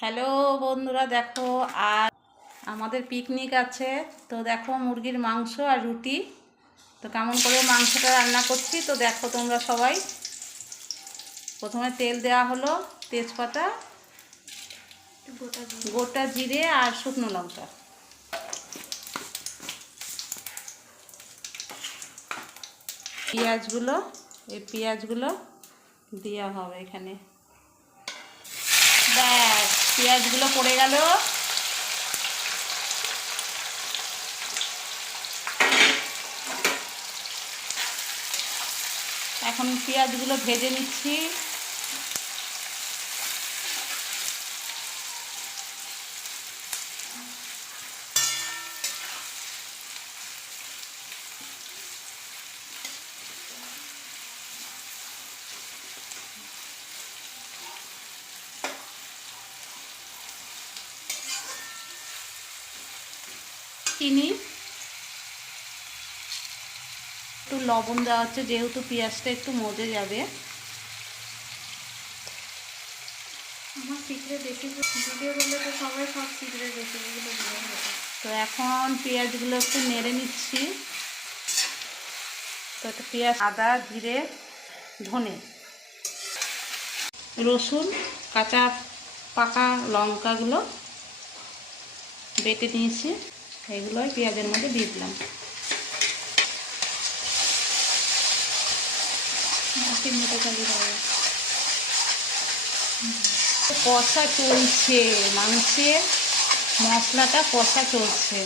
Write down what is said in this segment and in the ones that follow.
Hello বন্ধুরা, দেখো আর আমাদের পিকনিক আছে। তো দেখো মুরগির মাংস আর রুটি। তো কেমন করে মাংসটা রান্না করছি, তো দেখো তোমরা সবাই। প্রথমে তেল দেওয়া হলো, তেজপাতা, গোটা জিরে আর শুকনো লঙ্কা। পেঁয়াজগুলো, এই পেঁয়াজগুলো দেওয়া হবে এখানে। পেঁয়াজগুলো পড়ে গেল। এখন পেঁয়াজগুলো ভেজে নিচ্ছি। চিনি। একটু লবণ দেওয়া হচ্ছে যেহেতু পেঁয়াজটা একটু মজে যাবে। আমার সিক্রেট রেসিপি ভিডিও করলে তো সবাই সব সিক্রেট রেসিপিগুলো দিয়ে তো এখন পেঁয়াজগুলো একটু নেড়ে নিচ্ছি। তো একটা পেঁয়াজ আদা জিরে ধনে। রসুন কাঁচা পাকা লঙ্কাগুলো বেটে নিয়েছি। এগুলো পেঁয়াজের মধ্যে দিয়ে দিলাম। কষা চলছে মাংসের মশলাটা কষা চলছে।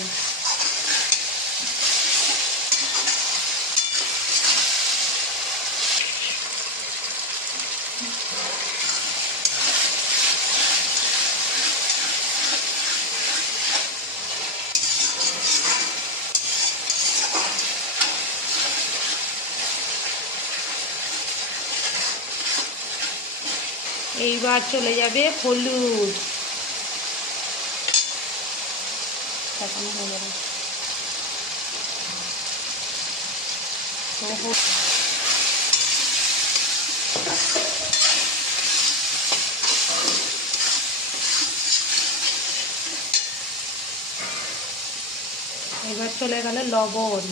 এইবার চলে যাবে হলুদ। এবার চলে গেল লবণ।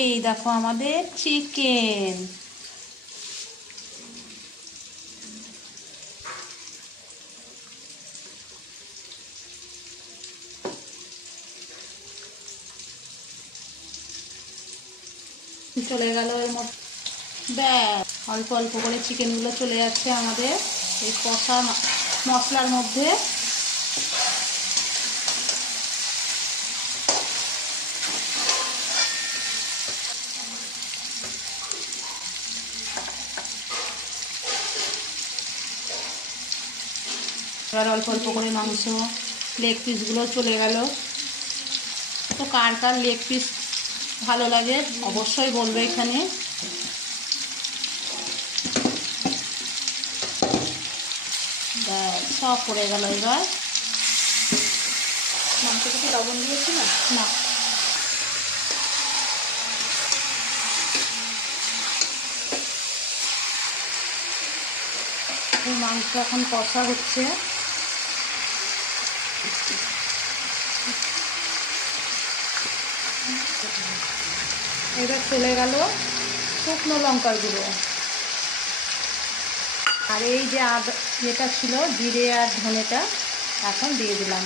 এই দেখো আমাদের চিকেন চলে গেল এর মধ্যে। অল্প অল্প করে চিকেনগুলো চলে যাচ্ছে আমাদের এই কষা মশলার মধ্যে। এবার অল্প অল্প করে মাংস লেগ পিসগুলো চলে গেল। তো কার কার লেগ পিস ভালো লাগে অবশ্যই বলবে এখানে। সব পড়ে গেল এবার। মাংস কিছু লবণ দিয়েছি না? না। মাংস এখন কষা হচ্ছে। এবার চলে গেল। শুকনো লঙ্কার গুঁড়ো। আর এই যে আদা যেটা ছিল, জিরে আর ধনেটা, এখন দিয়ে দিলাম।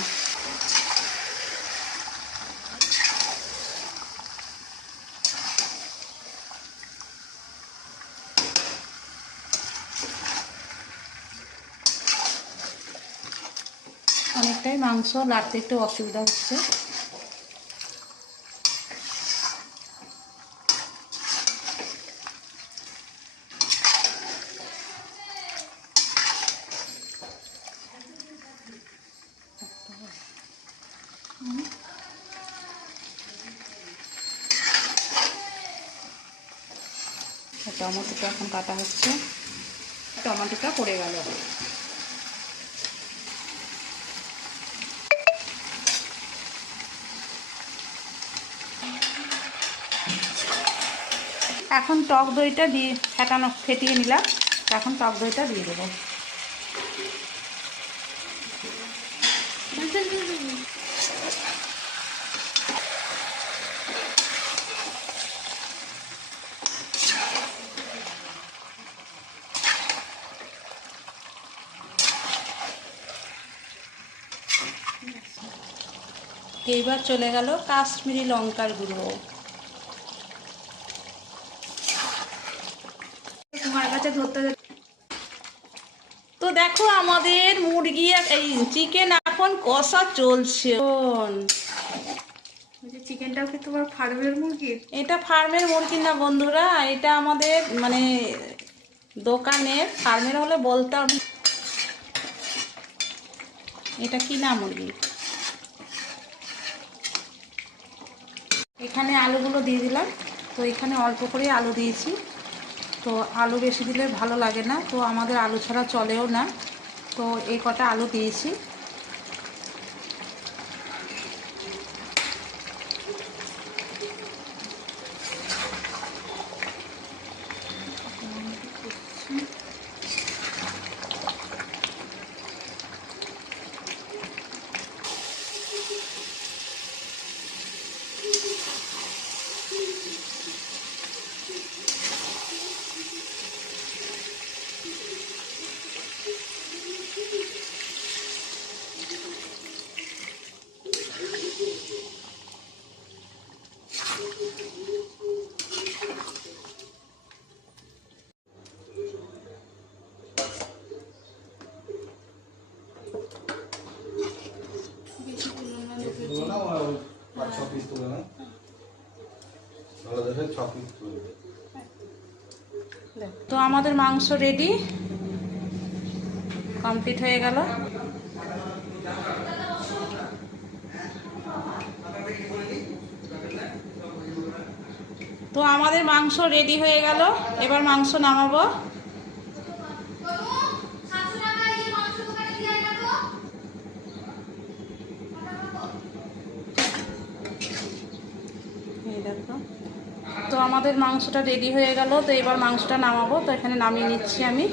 অনেকটাই মাংস লাড়তে একটু অসুবিধা হচ্ছে। টমেটোটা এখন কাটা হচ্ছে। টমেটোটা পড়ে গেল। এখন টক দইটা দিয়ে ফেটানো, ফেটিয়ে নিলাম। এখন টক দইটা দিয়ে দেবো। এইবার চলে গেল কাশ্মীরি লঙ্কার গুঁড়ো। তোমার কাছে ধরতে তো দেখো আমাদের মুরগি এই চিকেন এখন কষা চলছে। চিকেনটাও কি তোমার ফার্মের মুরগির এটা ফার্মের মুরগি না বন্ধুরা এটা আমাদের মানে দোকানের ফার্মের হলে বলতাম। এটা কি না মুরগি? এখানে আলুগুলো দিয়ে দিলাম। তো এখানে অল্প করে আলু দিয়েছি। তো আলু বেশি দিলে ভালো লাগে না। তো আমাদের আলু ছাড়া চলেও না। তো এই কটা আলু দিয়েছি। পাঁচ ছ পিস তো আমাদের মাংস রেডি কমপ্লিট হয়ে গেল। তো আমাদের মাংস রেডি হয়ে গেল। এবার মাংস নামাবো। আমাদের মাংসটা রেডি হয়ে গেল তো এবার মাংসটা নামাবো। তো এখানে নামিয়ে নিচ্ছি আমি।